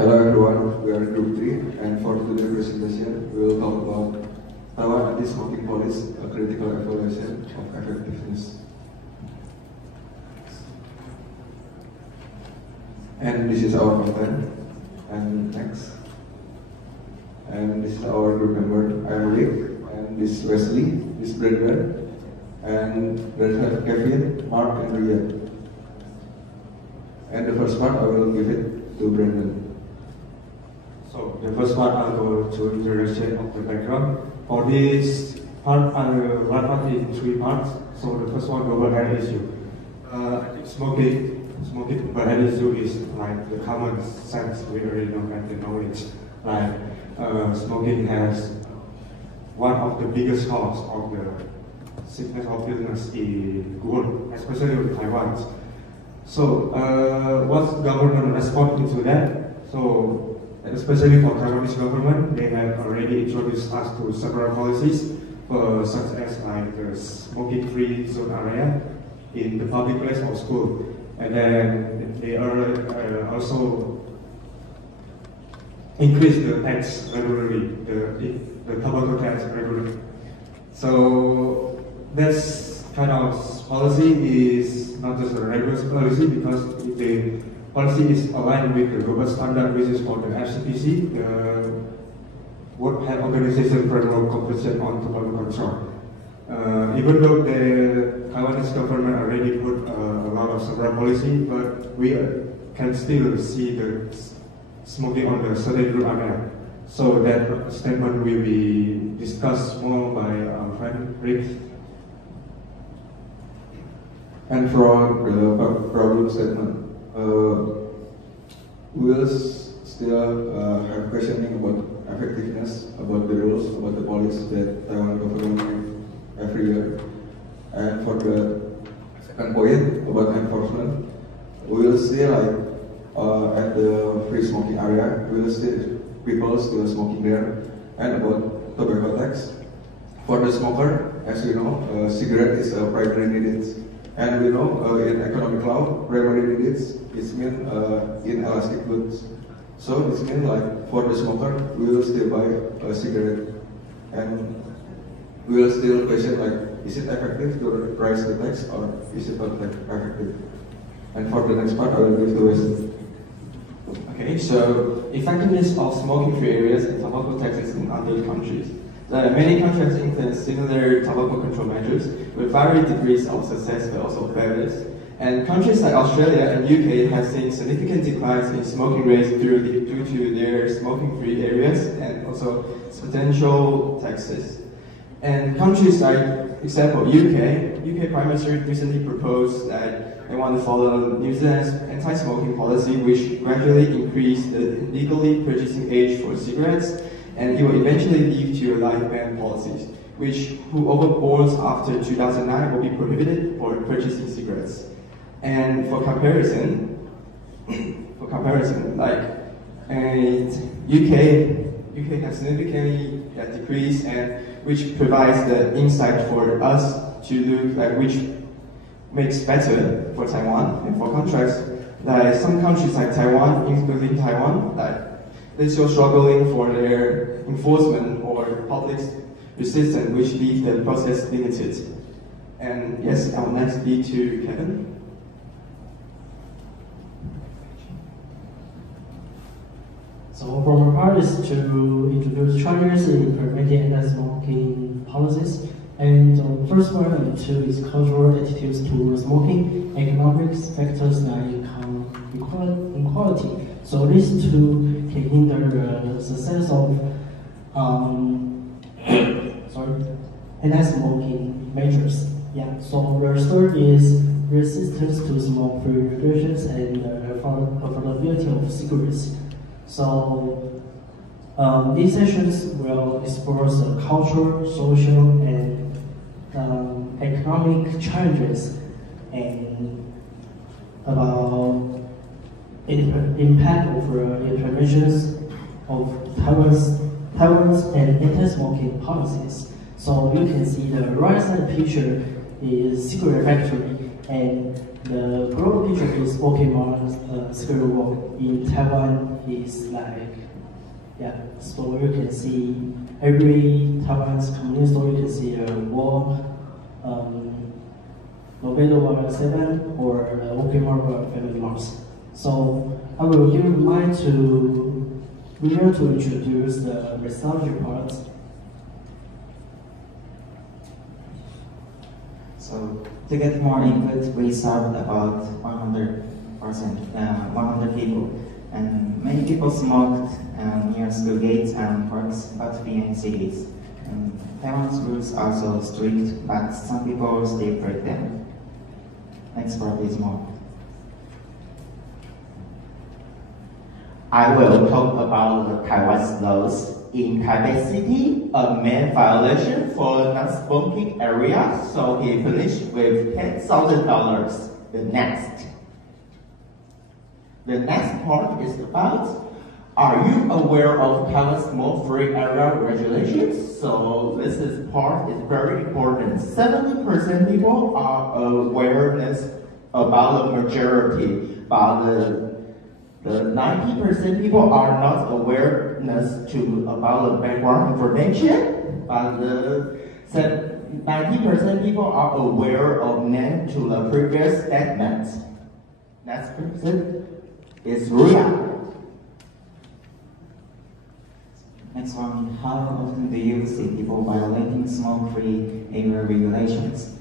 Hello everyone, we are Group 3 and for today's presentation we will talk about Taiwan anti-smoking policy, a critical evaluation of effectiveness. And this is our content. And next. And this is our group member. I am Rick, and this is Wesley, this is Brendan, and then have Kevin, Mark, and Riyad. And the first part I will give it to Brendan. So the first part I'll go to introduction of the background. For this part I will wrap up in 3 parts. So the first one, global health issue. Smoking global health issue is like the common sense we already know and the knowledge. Like smoking has one of the biggest causes of the sickness of illness in the world, especially in Taiwan. So what's government response into that? So especially for Taiwanese government, they have already introduced us to several policies, such as like the smoking-free zone area in the public place or school, and then they are also increase the tax regularly, the tobacco tax regularly. So this kind of policy is not just a regular policy because the policy is aligned with the global standard, which is called the FCPC, the World Health Organization Framework Convention on Tobacco Control. Even though the Taiwanese government already put a lot of several policy, but we can still see the smoking on the certain group area. So that statement will be discussed more by our friend Rick. And for the problem statement, we will still have questioning about effectiveness, about the rules, about the policies that Taiwan government make every year. And for the second point about enforcement, we will see like at the free smoking area, we will see people still smoking there. And about tobacco tax, for the smoker, as you know, cigarette is a primary need. And we know in economic law, primary needs is mean inelastic goods. So this means like for the smoker, we will still buy a cigarette, and we will still question like, is it effective to raise the tax or is it not effective? And for the next part, I will give to Wesley. Okay, so effectiveness of smoking-free areas and tobacco taxes in other countries. Many countries implement similar tobacco control measures with varying degrees of success but also failures. And countries like Australia and UK have seen significant declines in smoking rates due to their smoking-free areas and also substantial taxes. And countries like, example, UK Prime Minister recently proposed that they want to follow New Zealand's anti-smoking policy, which gradually increased the legally purchasing age for cigarettes, and it will eventually lead to a life ban policies, which whoever born after 2009 will be prohibited for purchasing cigarettes. And for comparison, like UK has significantly decreased, and which provides the insight for us to look like which makes better for Taiwan. And for contracts, like some countries like Taiwan, including Taiwan, like they're still struggling for their enforcement or public resistance, which leaves the process limited. And yes, I'll next be to Kevin. So for my part is to introduce challenges in implementing anti-smoking policies. And the first one is cultural attitudes to smoking, economic factors like income inequality. So these two can hinder the success of anti-smoking measures. Yeah. So the third is resistance to smoke-free regulations and affordability of cigarettes. So these sessions will explore the cultural, social, and economic challenges and about impact of implementations of Taiwan's and anti-smoking policies. So you can see the right side picture is cigarette factory, and the global picture is smoking cigarette wall in Taiwan is like, yeah, store you can see every Taiwan's convenience store you can see a wall, Lobedo 7 or OK Mart or Family Marts. So I will give the mic to Ria to introduce the nostalgia part. So to get more input, we served about 100 people, and many people smoked near school gates and parks, but beyond cities. And Taiwan's rules are so strict, but some people still break them. Next part is more. I will talk about the Taiwan's laws. In Taipei City, a main violation for non-smoking area, so he finished with $10,000. The next part is about, are you aware of Taiwan's smoke-free area regulations? So this part is very important. 70% people are awareness about the majority, but the 90% people are not awareness about the background information, but the 90% people are aware of name to the previous statement. Next person is Ria. Next one, how often do you see people violating smoke-free area regulations?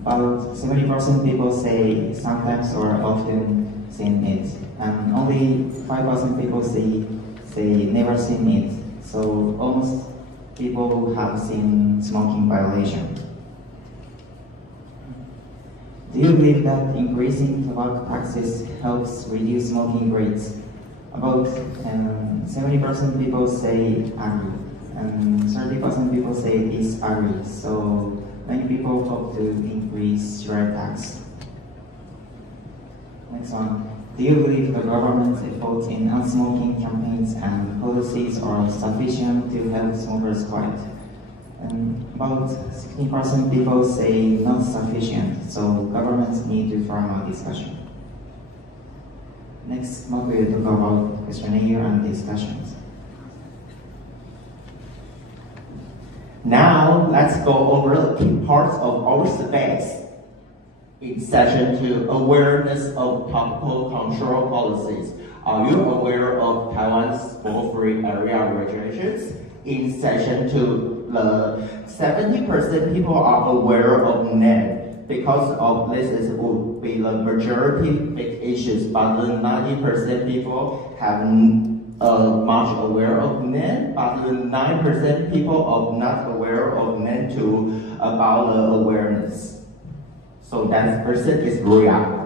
About 70% people say sometimes or often seen it, and only 5% people say never seen it. So almost people have seen smoking violation. Do you believe that increasing tobacco taxes helps reduce smoking rates? About 70% people say agree, and 30% people say disagree. So many people hope to increase cigarette tax. Next one. Do you believe the government's efforts in unsmoking campaigns and policies are sufficient to help smokers quit? And about 16% people say not sufficient, so governments need to try more discussion. Next, Mark will talk about questionnaire and discussions. Now, let's go over the key parts of our space. In session 2, awareness of tobacco control policies. Are you aware of Taiwan's smoke-free area regulations? In session 2, the 70% people are aware of NEN. Because of this would be the majority big issues, but the 90% people have much aware of NEN, but the 9% people are not aware of NEN too about the awareness. So that person is Ria.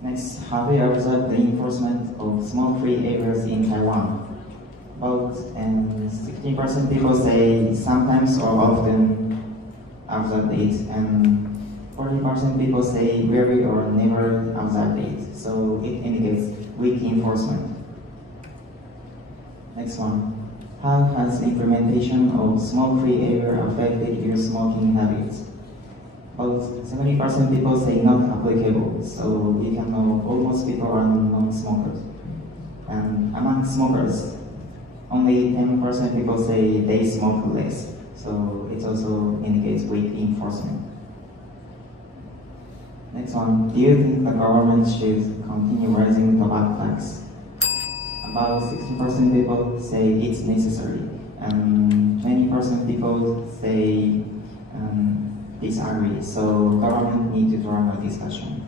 Next, how do you observe the enforcement of smoke-free areas in Taiwan? About 16% people say sometimes or often observe it, and 40% people say rarely or never observe it. So it indicates weak enforcement. Next one. How has the implementation of smoke-free area affected your smoking habits? About 70% people say not applicable, so you can know almost people are non-smokers. And among smokers, only 10% people say they smoke less, so it also indicates weak enforcement. Next one, do you think the government should continue raising tobacco tax? About 60% people say it's necessary, and 20% people say disagree, so government need to draw more discussion.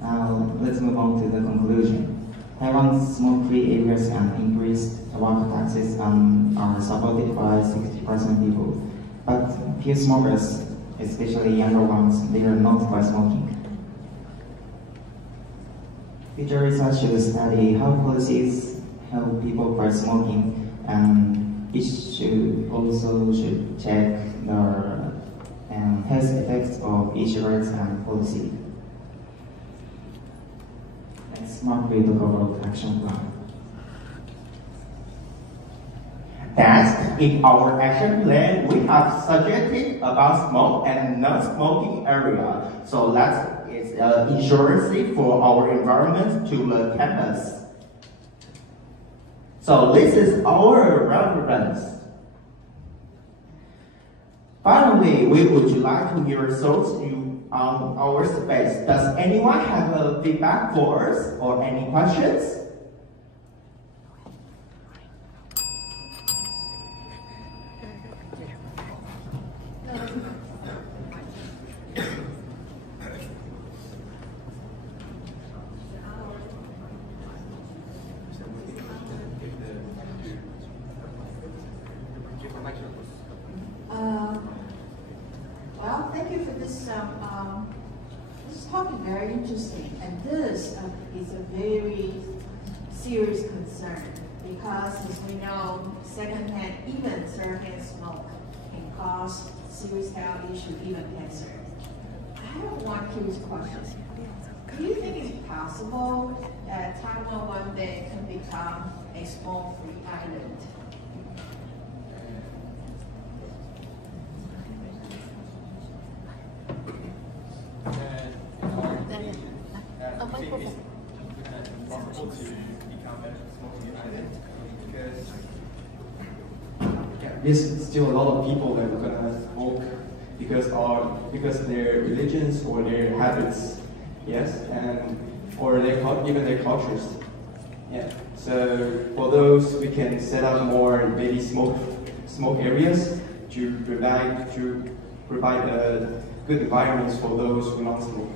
Now, let's move on to the conclusion. Taiwan's smoke-free areas and increased tobacco taxes are supported by 60% people, but few smokers, especially younger ones, they are not by smoking. Future research will study how policies help people quit smoking, and it should also check the health effects of e-cigarettes and policy. Next, Mark will talk about action plan. That in our action plan, we have suggested about smoke and non-smoking area. So that is insurance for our environment to the campus. So this is our relevance. Finally, we would like to hear thoughts on our space. Does anyone have a feedback for us or any questions? Well, thank you for this. This topic is very interesting, and this is a very serious concern because, as we know, secondhand, even third-hand smoke can cause serious health issues, even cancer. I have one curious question. Do you think it's possible that Taiwan one day can become a smoke-free island? There's still a lot of people that are gonna smoke because their religions or their habits, yes, and or even their cultures. Yeah. So for those, we can set up more maybe smoke areas to provide a good environments for those who not smoke.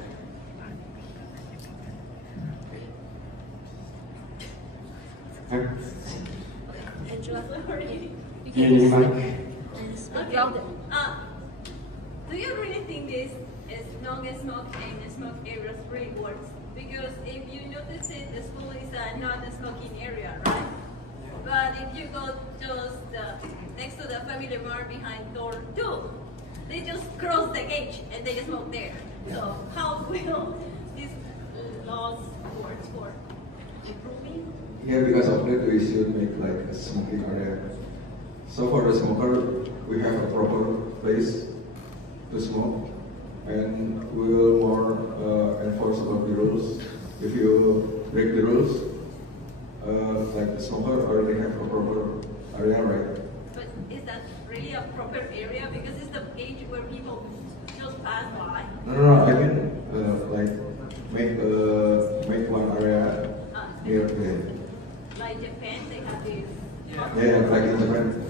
Angela, sorry. Yeah, you might. Okay. Do you really think this is non-smoke and smoke areas really works? Because if you notice it, the school is not a smoking area, right? But if you go just next to the family mart behind door 2, they just cross the gate and they smoke there. So how will these laws work for improving? Yeah, because of that we should make like a smoking area. So for the smoker, we have a proper place to smoke, and we will more enforce about the rules. If you break the rules, like the smoker already have a proper area, right? But is that really a proper area? Because it's the age where people just pass by. No. I mean, like make one area near there. Like Japan, they have this. Yeah, like in Japan.